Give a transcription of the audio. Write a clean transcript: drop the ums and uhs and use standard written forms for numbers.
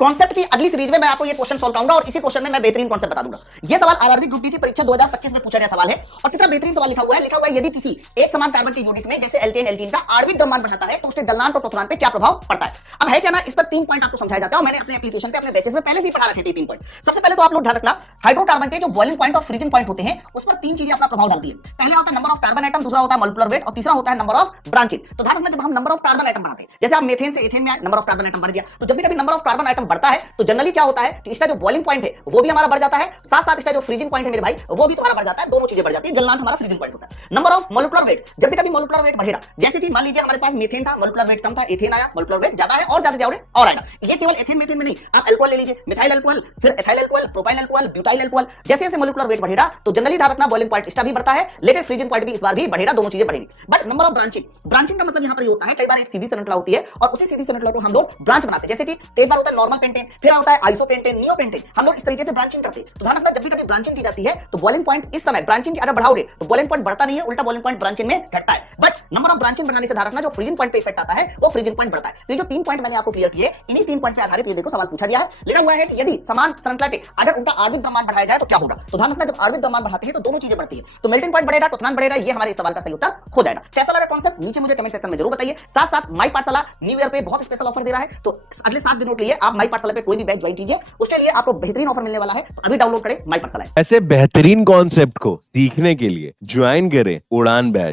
Concept की अगली series में मैं आपको ये क्वेश्चन सॉल्व कराऊंगा और इसी क्वेश्चन में मैं बेहतरीन कॉन्सेप्ट बता दूंगा। ये सवाल आरआरबी ग्रुप डी की परीक्षा 2025 में पूछा गया सवाल है और कितना बेहतरीन सवाल लिखा हुआ है यदि किसी एक समान कार्बन की यूनिट में जैसे एल्केन एल्कीन का आणविक द्रव्यमान बढ़ाता है तो उसके गलनांक और प्रोटॉन पे क्या प्रभाव पड़ता है। अब है क्या ना, इस पर 3 पॉइंट आपको समझाया जाता है और मैंने अपने एप्लीकेशन पे अपने बैचेस में पहले से ही पढ़ा रखे थे 3 पॉइंट। सबसे पहले तो आप लोग ध्यान रखना, हाइड्रोकार्बन के जो बॉइलिंग पॉइंट और फ्रीजिंग पॉइंट होते हैं उस पर 3 चीजें अपना प्रभाव डालती है। पहले होता है नंबर ऑफ कार्बन एटम, दूसरा होता है मॉलिक्यूलर वेट और तीसरा होता है नंबर ऑफ ब्रांचिंग। तो ध्यान रखना, जब हम नंबर ऑफ कार्बन एटम बढ़ाते हैं, जैसे आप मेथेन से एथेन में नंबर ऑफ कार्बन एटम बढ़ गया, तो जब भी कभी नंबर ऑफ कार्बन एटम बढ़ता है तो जनरली क्या होता है कि इसका जो बॉइलिंग पॉइंट है वो भी हमारा बढ़ जाता है, साथ साथ इसका जो फ्रीजिंग पॉइंट है मेरे भाई वो भी तुम्हारा बढ़ जाता है। दोनों चीजें बढ़ जाती है, गलनांक हमारा फ्रीजिंग पॉइंट होता है। नंबर ऑफ मॉलिक्यूलर वेट, जब भी कभी मॉलिक्यूलर वेट बढ़ेगा, जैसे कि मान लीजिए हमारे पास मेथेन था, मॉलिक्यूलर वेट कम था, एथेन आया, मॉलिक्यूलर वेट ज्यादा है और ज्यादा जाओगे और आएगा। ये केवल एथेन मेथेन में नहीं, आप अल्कोहल ले लीजिए, मिथाइल अल्कोहल, फिर ethyl alcohol, propyl alcohol, butyl alcohol, जैसे जैसे मॉलिक्यूलर वेट बढ़ेगा तो जनरली ध्यान रखना बॉइलिंग पॉइंट इसका भी बढ़ता है, लेकिन फ्रीजिंग पॉइंट भी इस बार भी बढ़ेगा, दोनों चीजें बढ़ेंगी। But number of branching, branching का मतलब यहां पर ये होता है कई बार एक सीधी श्रृंखला होती है और उसी सीधी श्रृंखला को हम लोग ब्रांच बनाते हैं, जैसे कि एक बार होता है नॉर्मल पेंटेन, फिर होता है आइसोपेंटेन, नियोपेंटेन, हम लोग इस तरीके से ब्रांचिंग करते हैं। तो ध्यान रखना, जब भी कभी ब्रांचिंग की जाती है तो बॉइलिंग पॉइंट इस समय ब्रांचिंग की अगर बढ़ाओगे तो बॉइलिंग पॉइंट बढ़ता नहीं है, उल्टा बॉइलिंग पॉइंट ब्रांचिंग में घटता है। बट नंबर ऑफ ब्रांचिंग बढ़ाने से ध्यान रखना जो फ्रीजिंग पॉइंट पे इफेक्ट आता है वो फ्रीजिंग पॉइंट बढ़ता है। तो ये जो 3 पॉइंट मैंने आपको क्लियर किए, इन्हीं 3 पॉइंट पे आधारित ये देखो सवाल पूछा गया है, लिखा हुआ है कि यदि समान श्रृंखला के अगर उनका आणविक द्रव्यमान बढ़ाया जाए तो क्या होगा। तो ध्यान रखना, जब आणविक द्रव्यमान बढ़ाते हैं तो दोनों चीजें बढ़ती है, तो मेल्टिंग पॉइंट बढ़ेगा, क्वथनांक बढ़ेगा। ये हमारे इस सवाल का सही उत्तर हो जाएगा। कैसा लगा कॉन्सेप्ट नीचे मुझे कमेंट सेक्शन में जरूर बताइए। साथ साथ माई पाठशाला न्यू ईयर पे बहुत स्पेशल ऑफर दे रहा है, तो अगले 7 दिनों के लिए आप माई पाठशाला पे कोई भी बैच ज्वाइन कीजिए, उसके लिए आपको बेहतरीन ऑफर मिलने वाला है। तो अभी डाउनलोड करें माई पाठशाला। ऐसे बेहतरीन कॉन्सेप्ट को सीखने के लिए ज्वाइन करें उड़ान बैच।